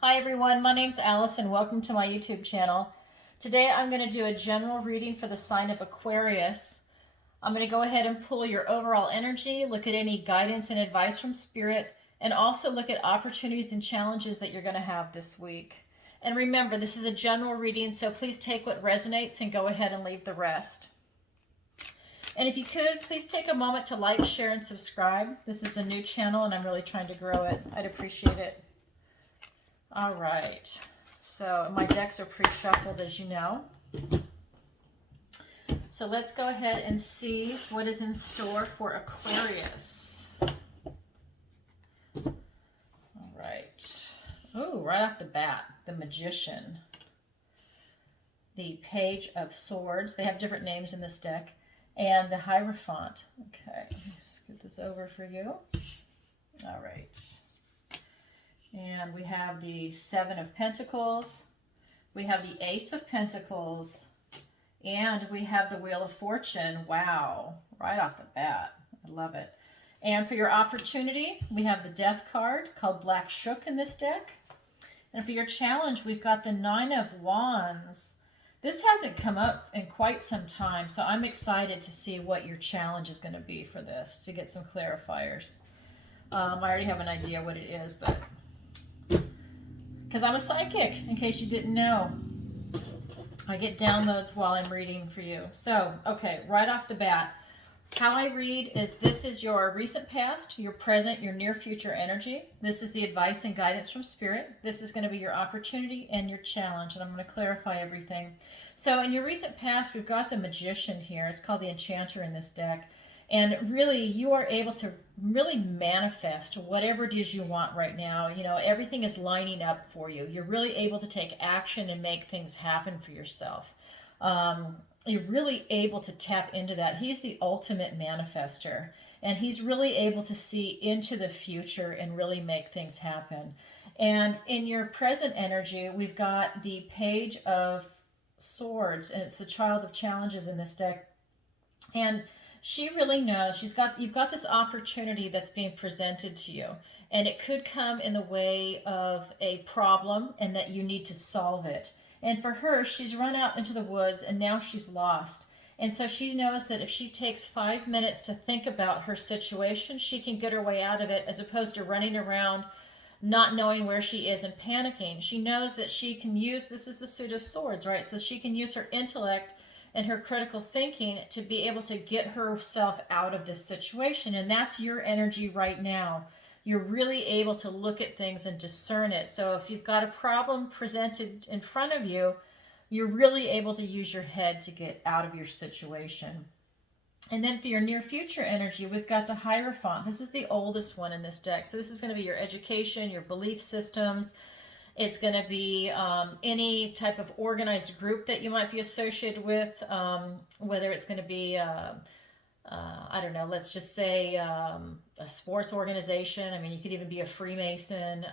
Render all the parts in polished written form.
Hi everyone, my name's Alice and welcome to my YouTube channel. Today I'm going to do a general reading for the sign of Aquarius. I'm going to go ahead and pull your overall energy, look at any guidance and advice from Spirit, and also look at opportunities and challenges that you're going to have this week. And remember, this is a general reading, so please take what resonates and go ahead and leave the rest. And if you could, please take a moment to like, share, and subscribe. This is a new channel and I'm really trying to grow it. I'd appreciate it. All right, so my decks are pre-shuffled, as you know. So let's go ahead and see what is in store for Aquarius. All right. Oh, right off the bat, the Magician. The Page of Swords. They have different names in this deck. And the Hierophant. Okay, let's get this over for you. All right. And we have the Seven of Pentacles, we have the Ace of Pentacles, and we have the Wheel of Fortune. Wow, right off the bat. I love it. And for your opportunity, we have the Death card called Black Shook in this deck. And for your challenge, we've got the Nine of Wands. This hasn't come up in quite some time, so I'm excited to see what your challenge is going to be for this, to get some clarifiers. I already have an idea what it is, but because I'm a psychic, in case you didn't know. I get downloads while I'm reading for you. So, okay, right off the bat, how I read is this is your recent past, your present, your near future energy. This is the advice and guidance from Spirit. This is going to be your opportunity and your challenge, and I'm going to clarify everything. So in your recent past, we've got the Magician here. It's called the Enchanter in this deck. And really, you are able to really manifest whatever it is you want right now. You know, everything is lining up for you. You're really able to take action and make things happen for yourself. You're really able to tap into that. He's the ultimate manifester. And he's really able to see into the future and really make things happen. And in your present energy, we've got the Page of Swords. And it's the Child of Challenges in this deck. And she really knows you've got this opportunity that's being presented to you, and it could come in the way of a problem and that you need to solve it. And for her, she's run out into the woods and now she's lost. And so she knows that if she takes 5 minutes to think about her situation, she can get her way out of it, as opposed to running around not knowing where she is and panicking. She knows that she can use, this is the Suit of Swords, right? So she can use her intellect and her critical thinking to be able to get herself out of this situation. And that's your energy right now. You're really able to look at things and discern it. So if you've got a problem presented in front of you, you're really able to use your head to get out of your situation. And then for your near future energy, we've got the Hierophant. This is the oldest one in this deck. So this is going to be your education, your belief systems. It's going to be any type of organized group that you might be associated with, whether it's going to be, I don't know, let's just say a sports organization. I mean, you could even be a Freemason.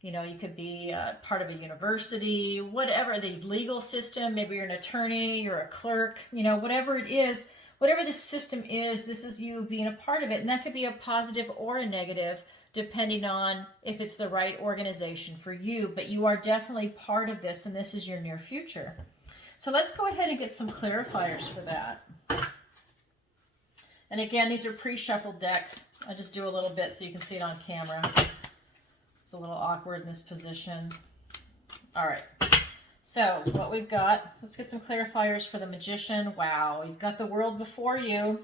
You know, you could be part of a university, whatever, the legal system. Maybe you're an attorney, you're a clerk, you know, whatever it is, whatever the system is, this is you being a part of it. And that could be a positive or a negative, depending on if it's the right organization for you. But you are definitely part of this, and this is your near future. So let's go ahead and get some clarifiers for that. And again, these are pre-shuffled decks. I just do a little bit so you can see it on camera. It's a little awkward in this position. All right. So what we've got, let's get some clarifiers for the Magician. Wow, you've got the world before you.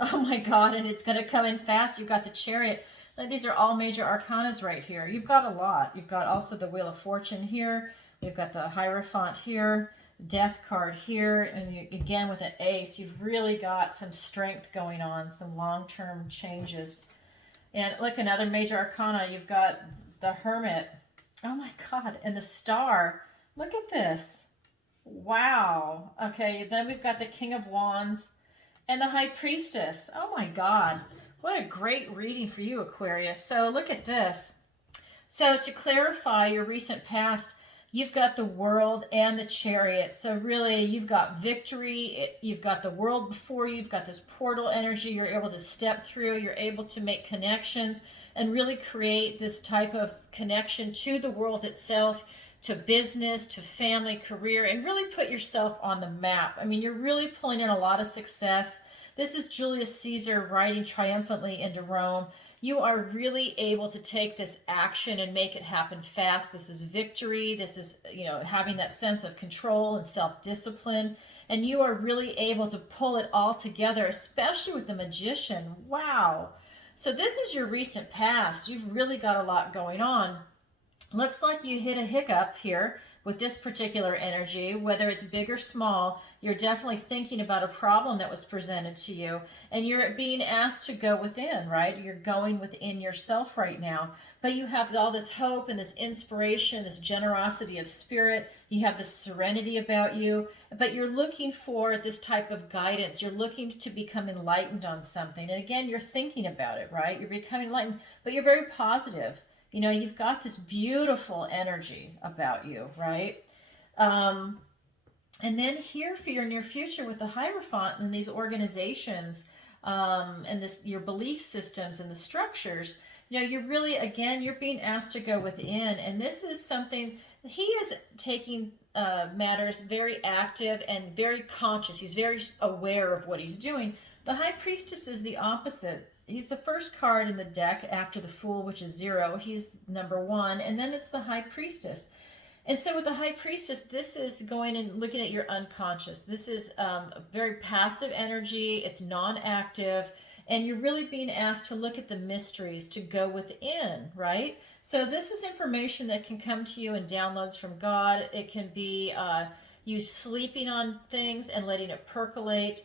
Oh my God, and it's going to come in fast. You've got the Chariot. These are all major arcanas right here. You've got a lot. You've got also the Wheel of Fortune here. You've got the Hierophant here, Death card here, and you, again with an Ace, you've really got some strength going on, some long-term changes. And look, another major arcana. You've got the Hermit. Oh my God, and the Star. Look at this. Wow. Okay, then we've got the King of Wands and the High Priestess. Oh my God. What a great reading for you, Aquarius. So look at this. So to clarify your recent past, you've got the World and the Chariot. So really, you've got victory. You've got the world before you. You've got this portal energy. You're able to step through. You're able to make connections and really create this type of connection to the world itself, to business, to family, career, and really put yourself on the map. I mean, you're really pulling in a lot of success. This is Julius Caesar riding triumphantly into Rome. You are really able to take this action and make it happen fast. This is victory. This is, having that sense of control and self-discipline. And you are really able to pull it all together, especially with the Magician. Wow. So this is your recent past. You've really got a lot going on. Looks like you hit a hiccup here with this particular energy, whether it's big or small. You're definitely thinking about a problem that was presented to you, and you're being asked to go within, right? You're going within yourself right now, but you have all this hope and this inspiration, this generosity of spirit. You have this serenity about you, but you're looking for this type of guidance. You're looking to become enlightened on something. And again, you're thinking about it, right? You're becoming enlightened, but you're very positive. You've got this beautiful energy about you, right? And then here for your near future with the Hierophant and these organizations and your belief systems and the structures, you're really, again, you're being asked to go within. And this is something, he is taking matters very active and very conscious. He's very aware of what he's doing. The High Priestess is the opposite. He's the first card in the deck after the Fool, which is 0. He's number 1, and then it's the High Priestess. And so with the High Priestess, this is going and looking at your unconscious. This is very passive energy. It's non-active, and you're really being asked to look at the mysteries, to go within, right? So this is information that can come to you in downloads from God. It can be you sleeping on things and letting it percolate.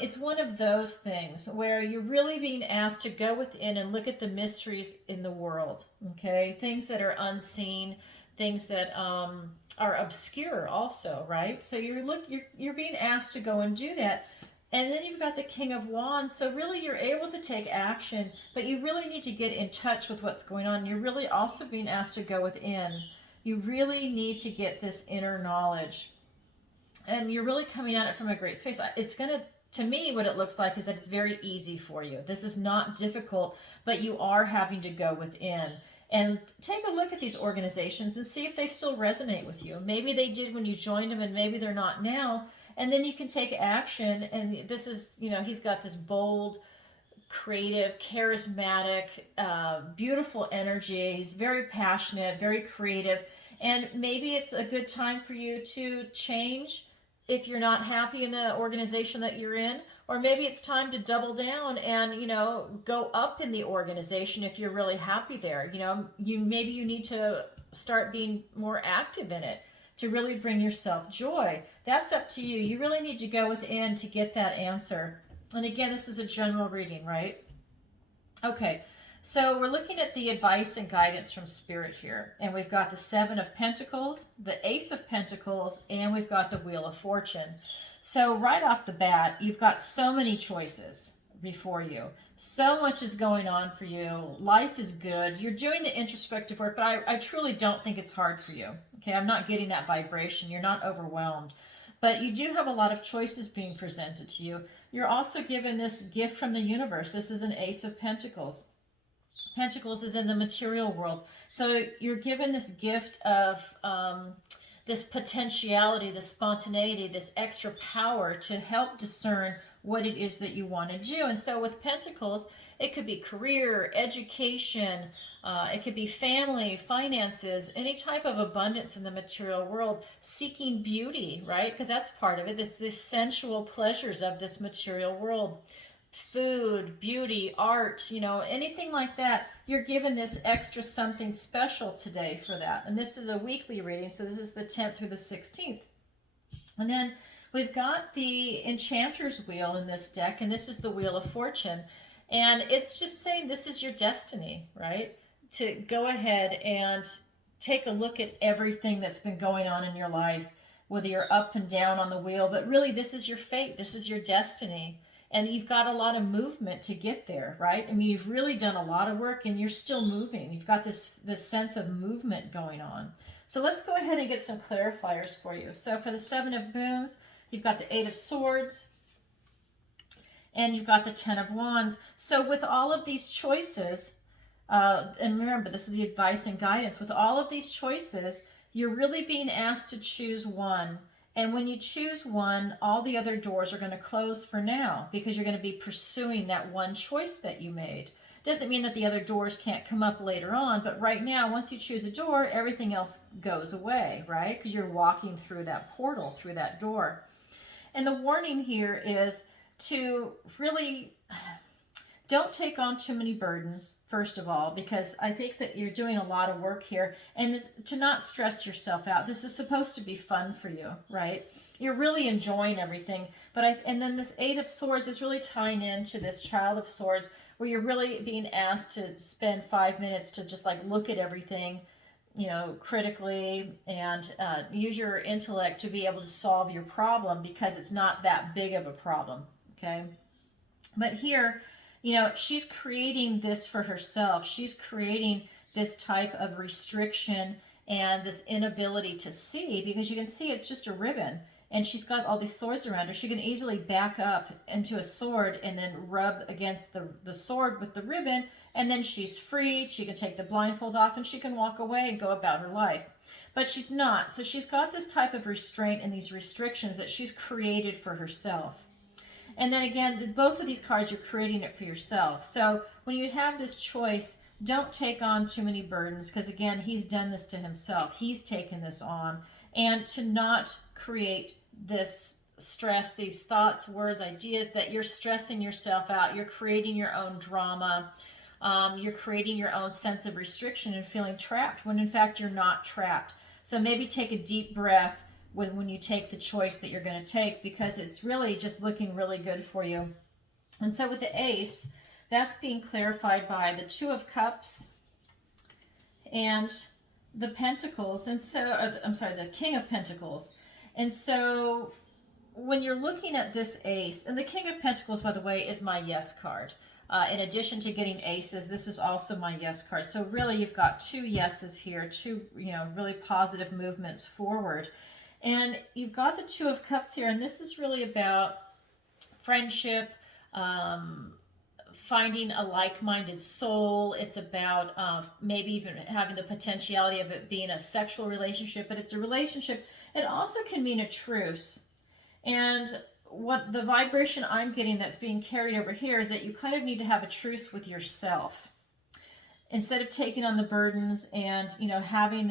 It's one of those things where you're really being asked to go within and look at the mysteries in the world, okay? Things that are unseen, things that are obscure also, right? So you're being asked to go and do that. And then you've got the King of Wands. So really you're able to take action, but you really need to get in touch with what's going on. You're really also being asked to go within. You really need to get this inner knowledge. And you're really coming at it from a great space. It's going to me, what it looks like is that it's very easy for you. This is not difficult, but you are having to go within. And take a look at these organizations and see if they still resonate with you. Maybe they did when you joined them, and maybe they're not now. And then you can take action. And this is, he's got this bold, creative, charismatic, beautiful energy. He's very passionate, very creative. And maybe it's a good time for you to change if you're not happy in the organization that you're in, or maybe it's time to double down and, go up in the organization if you're really happy there. Maybe you need to start being more active in it to really bring yourself joy. That's up to you. You really need to go within to get that answer. And again, this is a general reading, right? Okay. So we're looking at the advice and guidance from Spirit here. And we've got the 7 of Pentacles, the Ace of Pentacles, and we've got the Wheel of Fortune. So right off the bat, you've got so many choices before you. So much is going on for you. Life is good. You're doing the introspective work, but I truly don't think it's hard for you. Okay, I'm not getting that vibration. You're not overwhelmed. But you do have a lot of choices being presented to you. You're also given this gift from the universe. This is an Ace of Pentacles. Pentacles is in the material world. So you're given this gift of this potentiality, this spontaneity, this extra power to help discern what it is that you want to do. And so with Pentacles, it could be career, education, it could be family, finances, any type of abundance in the material world, seeking beauty, right? Because that's part of it. It's the sensual pleasures of this material world. Food, beauty, art, anything like that. You're given this extra something special today for that. And this is a weekly reading, so this is the 10th through the 16th. And then we've got the Enchanter's Wheel in this deck, and this is the Wheel of Fortune. And it's just saying this is your destiny, right? To go ahead and take a look at everything that's been going on in your life, whether you're up and down on the wheel, but really this is your fate. This is your destiny. And you've got a lot of movement to get there, right? I mean, you've really done a lot of work and you're still moving. You've got this sense of movement going on. So let's go ahead and get some clarifiers for you. So for the Seven of Moons, you've got the Eight of Swords, and you've got the Ten of Wands. So with all of these choices, and remember, this is the advice and guidance, with all of these choices, you're really being asked to choose one. And when you choose one, all the other doors are going to close for now because you're going to be pursuing that one choice that you made. Doesn't mean that the other doors can't come up later on, but right now, once you choose a door, everything else goes away, right? Because you're walking through that portal, through that door. And the warning here is to really don't take on too many burdens, first of all, because I think that you're doing a lot of work here, and to not stress yourself out. This is supposed to be fun for you, right? You're really enjoying everything, and then this Eight of Swords is really tying into this Child of Swords, where you're really being asked to spend 5 minutes to just like look at everything, critically, and use your intellect to be able to solve your problem, because it's not that big of a problem, okay? But here, she's creating this for herself. She's creating this type of restriction and this inability to see, because you can see it's just a ribbon and she's got all these swords around her. She can easily back up into a sword and then rub against the sword with the ribbon, and then she's freed. She can take the blindfold off and she can walk away and go about her life. But she's not. So she's got this type of restraint and these restrictions that she's created for herself. And then again, both of these cards, you're creating it for yourself. So when you have this choice, don't take on too many burdens, because again, he's done this to himself. He's taken this on. And to not create this stress, these thoughts, words, ideas that you're stressing yourself out. You're creating your own drama. You're creating your own sense of restriction and feeling trapped, when in fact you're not trapped. So maybe take a deep breath when you take the choice that you're going to take, because it's really just looking really good for you. And so with the Ace, that's being clarified by the Two of Cups and the Pentacles, and so the King of Pentacles. And so when you're looking at this Ace, and the King of Pentacles, by the way, is my yes card. In addition to getting aces, this is also my yes card. So really, you've got two yeses here, two really positive movements forward. And you've got the Two of Cups here, and this is really about friendship, finding a like-minded soul. It's about maybe even having the potentiality of it being a sexual relationship, but it's a relationship. It also can mean a truce. And what the vibration I'm getting that's being carried over here is that you kind of need to have a truce with yourself. Instead of taking on the burdens and, having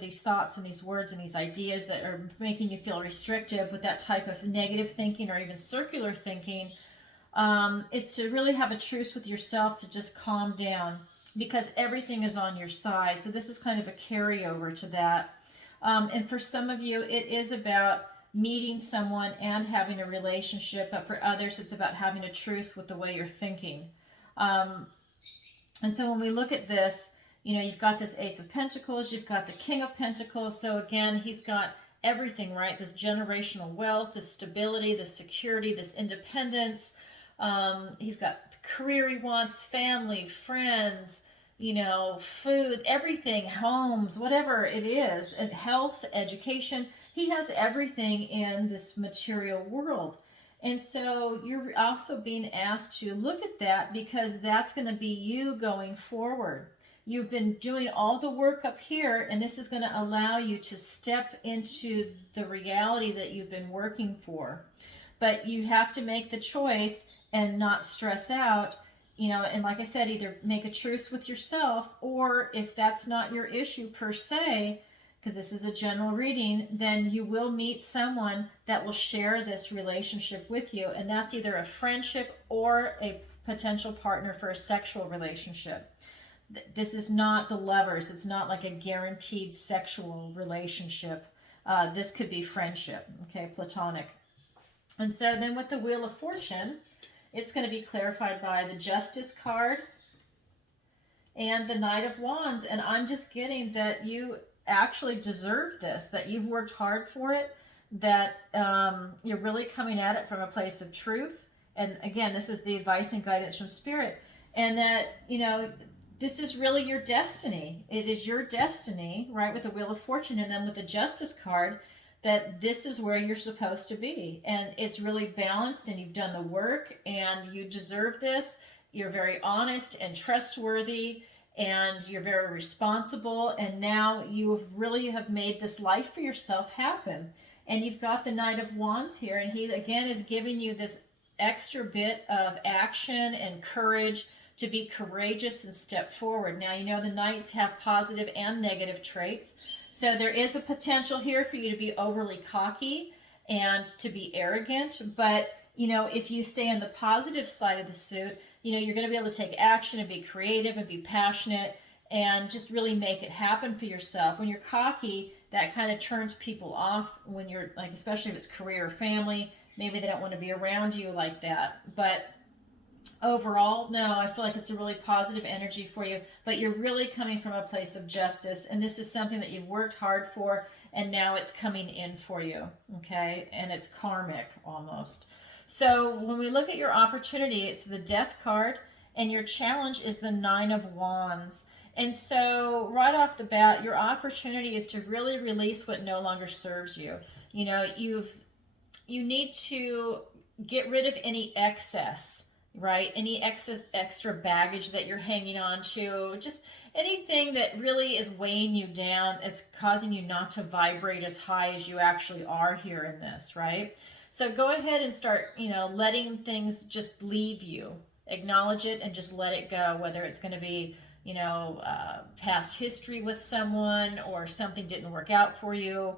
these thoughts and these words and these ideas that are making you feel restrictive with that type of negative thinking or even circular thinking, it's to really have a truce with yourself, to just calm down, because everything is on your side. So this is kind of a carryover to that. And for some of you, it is about meeting someone and having a relationship, but for others, it's about having a truce with the way you're thinking. And so when we look at this, you've got this Ace of Pentacles, you've got the King of Pentacles. So again, he's got everything, right? This generational wealth, this stability, this security, this independence. He's got the career he wants, family, friends, food, everything, homes, whatever it is, and health, education. He has everything in this material world. And so you're also being asked to look at that, because that's going to be you going forward. You've been doing all the work up here, and this is going to allow you to step into the reality that you've been working for. But you have to make the choice and not stress out, and like I said, either make a truce with yourself, or if that's not your issue per se, because this is a general reading, then you will meet someone that will share this relationship with you. And that's either a friendship or a potential partner for a sexual relationship. This is not the lovers. It's not like a guaranteed sexual relationship. This could be friendship, okay, platonic. And so then with the Wheel of Fortune, it's going to be clarified by the Justice card and the Knight of Wands. And I'm just getting that you actually deserve this, that you've worked hard for it, that you're really coming at it from a place of truth, and again, this is the advice and guidance from Spirit, and that, you know, this is really your destiny. It is your destiny, right, with the Wheel of Fortune, and then with the Justice card, that this is where you're supposed to be. And it's really balanced, and you've done the work, and you deserve this. You're very honest and trustworthy, and you're very responsible, and now you really have made this life for yourself happen. And you've got the Knight of Wands here, and he again is giving you this extra bit of action and courage to be courageous and step forward. Now, you know the Knights have positive and negative traits, so there is a potential here for you to be overly cocky and to be arrogant, but you know, if you stay on the positive side of the suit, you know, you're going to be able to take action and be creative and be passionate and just really make it happen for yourself. When you're cocky, that kind of turns people off when you're like, especially if it's career or family, maybe they don't want to be around you like that. But overall, no, I feel like it's a really positive energy for you, but you're really coming from a place of justice, and this is something that you've worked hard for, and now it's coming in for you, okay? And it's karmic almost. So when we look at your opportunity, it's the Death card, and your challenge is the Nine of Wands. And so right off the bat, your opportunity is to really release what no longer serves you. You know, you need to get rid of any excess, right? Any extra baggage that you're hanging on to, just anything that really is weighing you down. It's causing you not to vibrate as high as you actually are here in this, right? So go ahead and start, you know, letting things just leave you. Acknowledge it and just let it go, whether it's going to be, you know, past history with someone, or something didn't work out for you,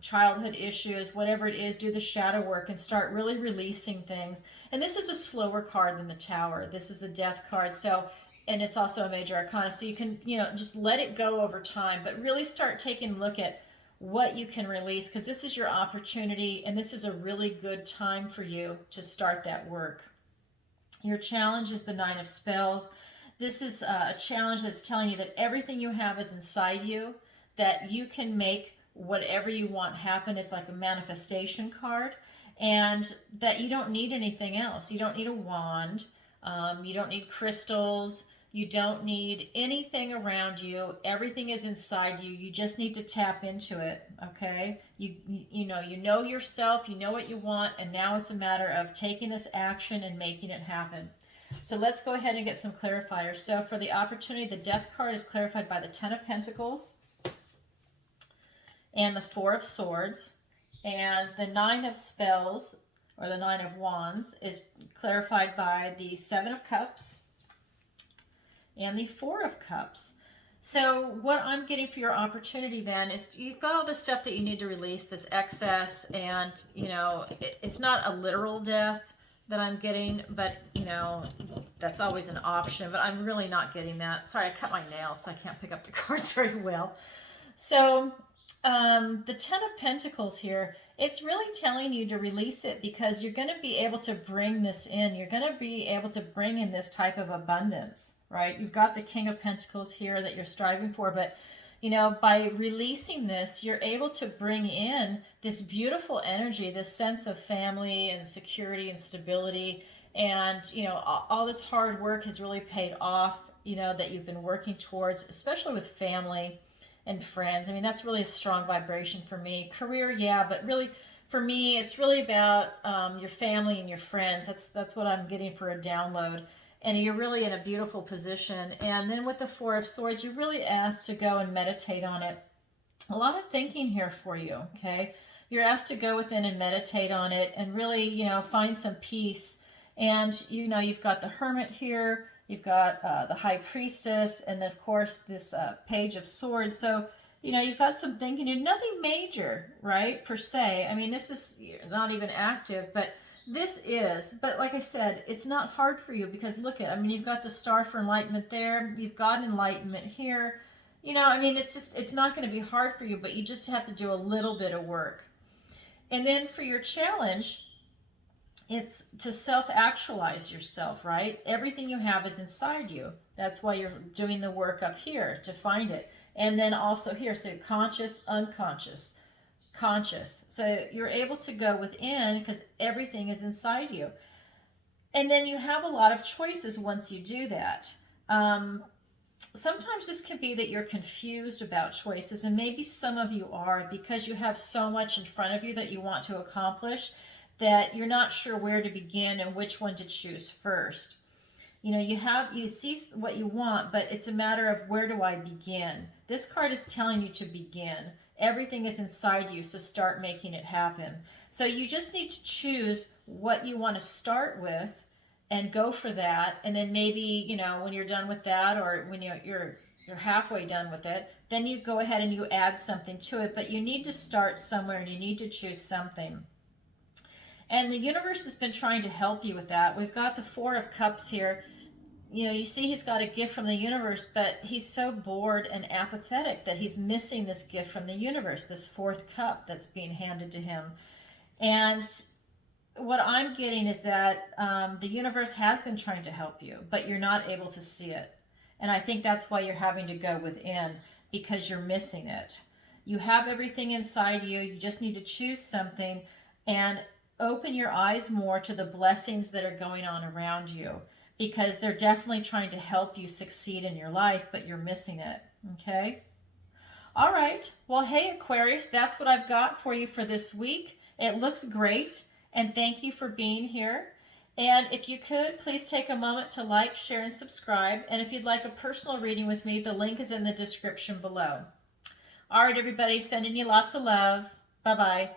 childhood issues, whatever it is. Do the shadow work and start really releasing things. And this is a slower card than the Tower. This is the Death card. So, and it's also a major arcana. So you can, you know, just let it go over time, but really start taking a look at what you can release, because this is your opportunity, and this is a really good time for you to start that work. Your challenge is the Nine of Spells. This is a challenge that's telling you that everything you have is inside you, that you can make whatever you want happen. It's like a manifestation card, and that you don't need anything else. You don't need a wand. You don't need crystals. You don't need anything around you. Everything is inside you. You just need to tap into it, okay? You know yourself, you know what you want, and now it's a matter of taking this action and making it happen. So let's go ahead and get some clarifiers. So for the opportunity, the Death card is clarified by the Ten of Pentacles and the Four of Swords, and the Nine of Spells, or the Nine of Wands, is clarified by the Seven of Cups and the Four of Cups. So what I'm getting for your opportunity then is you've got all this stuff that you need to release, this excess, and you know, it's not a literal death that I'm getting, but you know, that's always an option, but I'm really not getting that. Sorry, I cut my nails, so I can't pick up the cards very well. So the Ten of Pentacles here, it's really telling you to release it, because you're going to be able to bring this in. You're going to be able to bring in this type of abundance, right? You've got the King of Pentacles here that you're striving for, but you know, by releasing this, you're able to bring in this beautiful energy, this sense of family and security and stability. And, you know, all this hard work has really paid off, you know, that you've been working towards, especially with family and friends. I mean, that's really a strong vibration for me. Career, yeah, but really for me, it's really about your family and your friends. That's what I'm getting for a download. And you're really in a beautiful position. And then with the Four of Swords, you're really asked to go and meditate on it. A lot of thinking here for you, okay? You're asked to go within and meditate on it and really, you know, find some peace. And, you know, you've got the Hermit here. You've got the High Priestess, and then, of course, this Page of Swords. So, you know, you've got some thinking. Nothing major, right, per se. I mean, this is not even active, but this is. But like I said, it's not hard for you, because look at, I mean, you've got the Star for Enlightenment there. You've got Enlightenment here. You know, I mean, it's not going to be hard for you, but you just have to do a little bit of work. And then for your challenge, it's to self-actualize yourself, right? Everything you have is inside you. That's why you're doing the work up here to find it. And then also here, so conscious, unconscious, conscious. So you're able to go within, because everything is inside you. And then you have a lot of choices once you do that. Sometimes this can be that you're confused about choices, and maybe some of you are, because you have so much in front of you that you want to accomplish that you're not sure where to begin and which one to choose first. You know, you see what you want, but it's a matter of where do I begin? This card is telling you to begin. Everything is inside you, so start making it happen. So you just need to choose what you want to start with and go for that. And then maybe, you know, when you're done with that, or when you're halfway done with it, then you go ahead and you add something to it. But you need to start somewhere, and you need to choose something. And the universe has been trying to help you with that. We've got the Four of Cups here. You know, you see he's got a gift from the universe, but he's so bored and apathetic that he's missing this gift from the universe, this fourth cup that's being handed to him. And what I'm getting is that the universe has been trying to help you, but you're not able to see it. And I think that's why you're having to go within, because you're missing it. You have everything inside you. You just need to choose something and open your eyes more to the blessings that are going on around you, because they're definitely trying to help you succeed in your life, but you're missing it. Okay? All right. Well, hey, Aquarius, that's what I've got for you for this week. It looks great. And thank you for being here. And if you could, please take a moment to like, share, and subscribe. And if you'd like a personal reading with me, the link is in the description below. All right, everybody, sending you lots of love. Bye-bye.